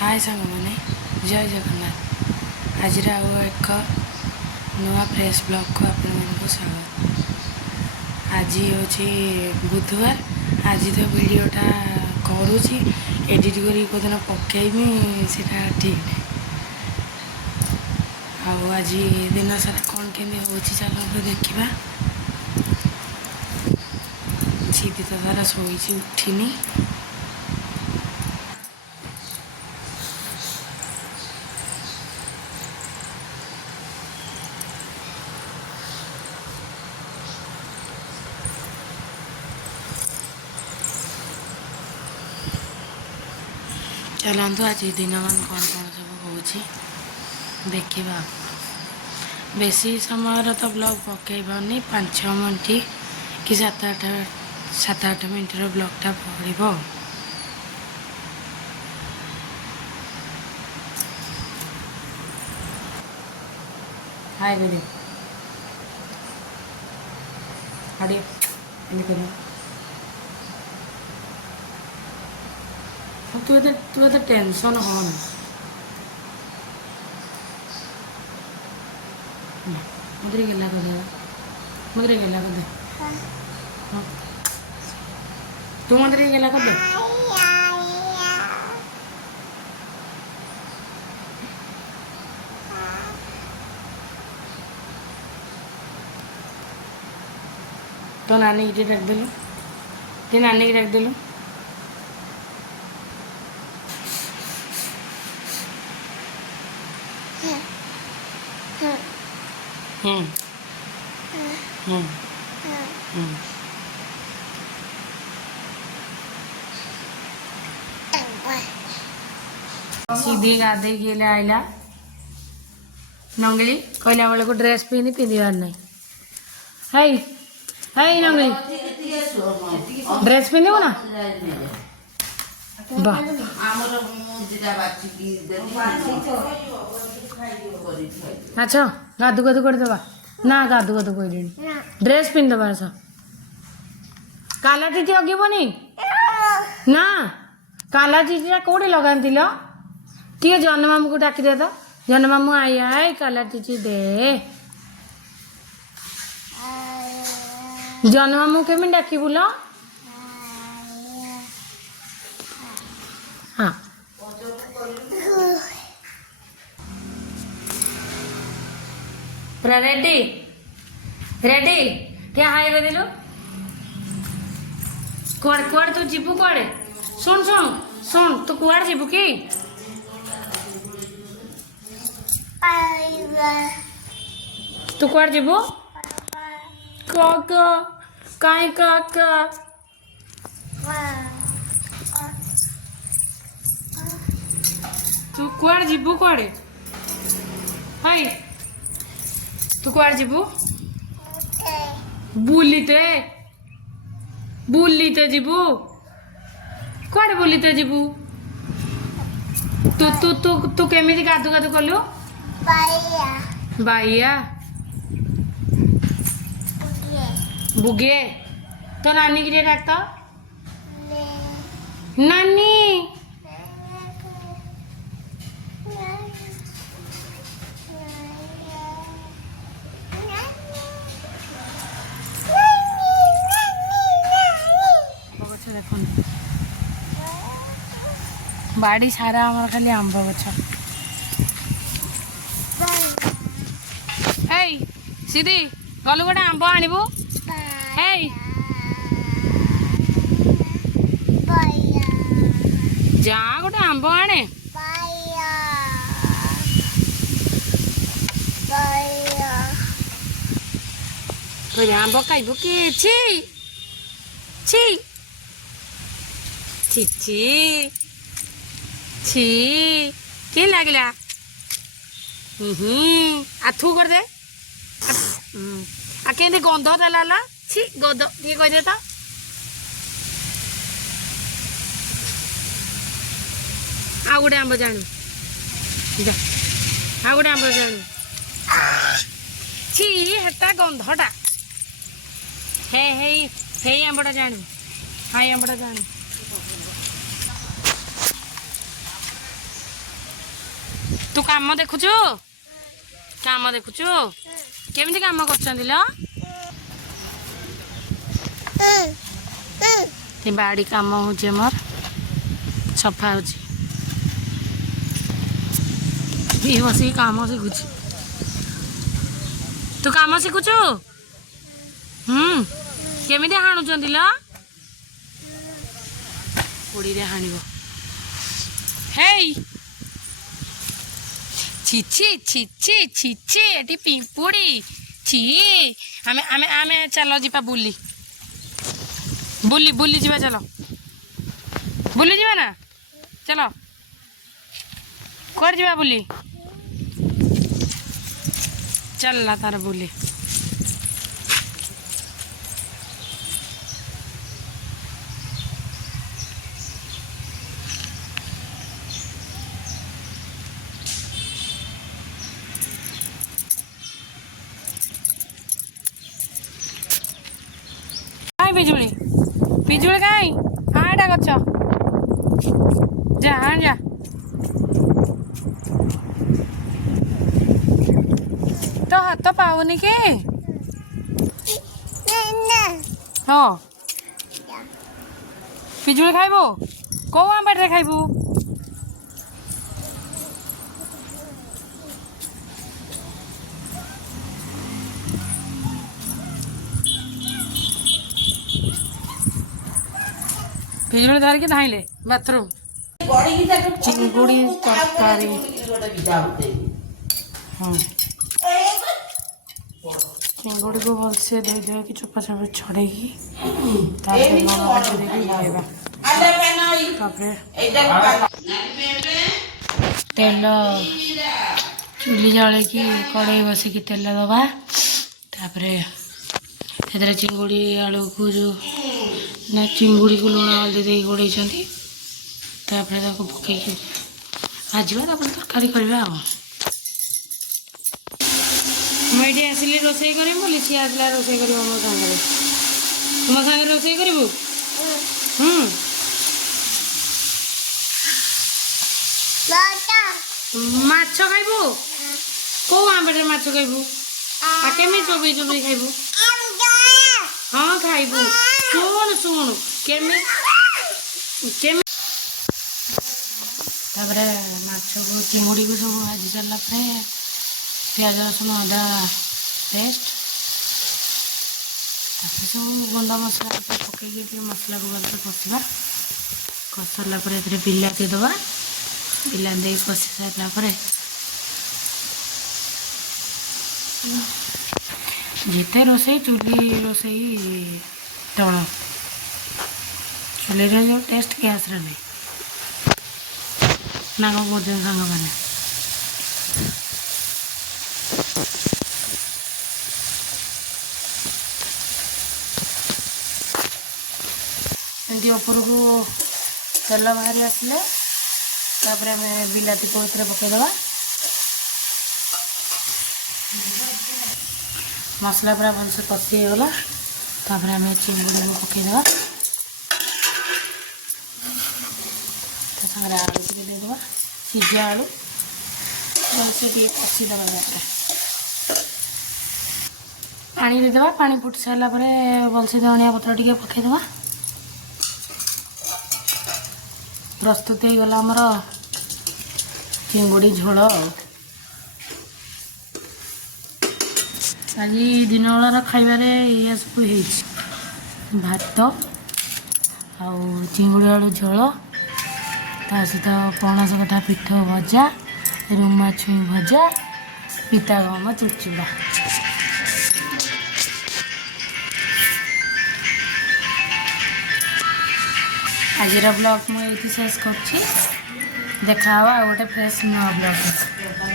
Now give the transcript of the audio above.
हाय सांग मैंने जय जगन्नाथ आज एक नुआ फ्रेश ब्लॉग को आपको स्वागत। आज हूँ बुधवार। आज तो वीडियोटा करुँची एडिट करी कोदिन पकेमी सीटा ठीक नहीं। आज दिन सारा कौन केमी हो चलो देखा। सीधी तो सारा शोची उठिनी। चलतु आज दिन मान कौन कौन सब हो देखा। बेसी समय तो ब्लॉग पकई पानी 5-6 मिनट कि 7-8 मिनट ब्लॉगटा पड़ो। हाय दीदी हाड़ी तू तो टेंशन हो मुद्रे गेला कर दे मुद्रे गेला कर दे तू मुद्रे गेला कर दे। तो नानी की रख दिलु ते नानी की रख दिलु। सीधी गाधे के आईला नंगली कहला बेल को ड्रेस पिंधि पिंधार नहीं। हाय हाय नंगली ड्रेस पिंधु ना वाह अच्छा गाधु गाधु कर दबा ना गाधु गाधु कोई ड्रेस पिंध दबा सा काला टीटी अगेबनी ना काला टीटा कौटे लगाती लो टे जन मामू को डाकी दे तो जन मामू आई आई काला टीटी दे जन मामू केमी डाकी बुलो हाँ रेडी रेडी क्या हाय बदिलु कुआड़ कुआड़ तू जीवु कुआड़े सुन सुन सुन तू कुआड़ जीवु कि तू कुआड़ जीवु काका काई काका तू कुआड़ जीवु कुआड़े हाय तू कुआड़ जीवु बुलीते बुलीते जीवु कुआड़े बुलीते जीवु तू तू तू तू केमिति गाधु गाधु कलु बाइया बुगे तो नानी की डाक तो नानी बाड़ी सारा आम खाली आंब गछ सीधी गलु गोटे आंब आणबू जा गोटे आंब आणे आंब खाइबू कि छी छी छी छी छी के लगला आथू कर दे आ के गंध देला छी गंध ये कह दे तो आ गोटे आंब जानू आ गोटे आंब जानू छी हेटा गंधटा हे आंबटा जानू हाय आंबटा जानू तू काम देखुचु काम देखुचु केमिति काम करछन्ति ल ते बाड़ी काम होचे हमर सफा होची ये बसी काम शिखुची तू काम शिखुचु केमिति हाणुचन्ति ल कोड़ी रे हाणिबो हेई छिछि छिछि छिछि एटी पिंपुड़ी छी आमे आमे आमे चलो जिपा बुली बुली बुली जीवा चलो बुली जीवा ना चलो कर जीवा बुली चल ला तार बुली पिजुली पिजुली कहीं हाँ गच जा हाँ जा तो हाथ पाऊनी के हाँ पिजुली खाइबो कौ आम बाटे खाइबू पिजुली धरिकी धाइले बाथरूम चिंगुड़ी तरकारी हाँ चिंगुड़ी को भलसे धोई धोई कि चोपा चोपा छड़ेगी तेल चुली जले कि कड़े बसिकी तेल दबा तापर चिंगुड़ी आलू को जो ना चिंगुड़ी को लुण हल्दी दे गोड़े पकई भाजवा तरकारी करवा मुझे आसिली रोसे करी सी आसला रोसे कर मो सागर तुम सागे रोसे करू माछ खाइबू कौ आंबे माछ खाइबू आकेमी चोबई चोबई खाइबू हाँ खाइबू शुण शुण केमी माछ को चिंगुड़ी को सब भाजी सारा प्याज रसुण अदा पेस्ट सब गंदा मसला पकईकि मसला को भलसे कषा कषला बिलाती दबा बिलाती कषि सारा जिते रोसे चुली रोसे तल चुले जो टेस्ट गैस नहीं ना कौन बोझ सांग मैंने एमती ऊपर को तेल बाहरी आसले बिलाती को पकईदे मसला पूरा भलसे कषि होगा आम चिंगुड़ी को पकईदे सागर आलू टे देदेबा सीझा आलू भलसे टे कषिदेवा पानी देदेबा पानी फुट सारा भलसे धनिया पत्र टे पकईदेवा प्रस्तुत हो गला आमर चिंगुड़ी झोल आज दिन बेलार खाइबार या सब भात आ चिंगुड़ी आलू झोल ता सहित पणस कटा पिठ भजा रुमा छुई भजा पिता गम चुचुबा आज ब्लॉग मुझे शेष कर देखा गोटे फ्रेश नुआ ब्लॉग।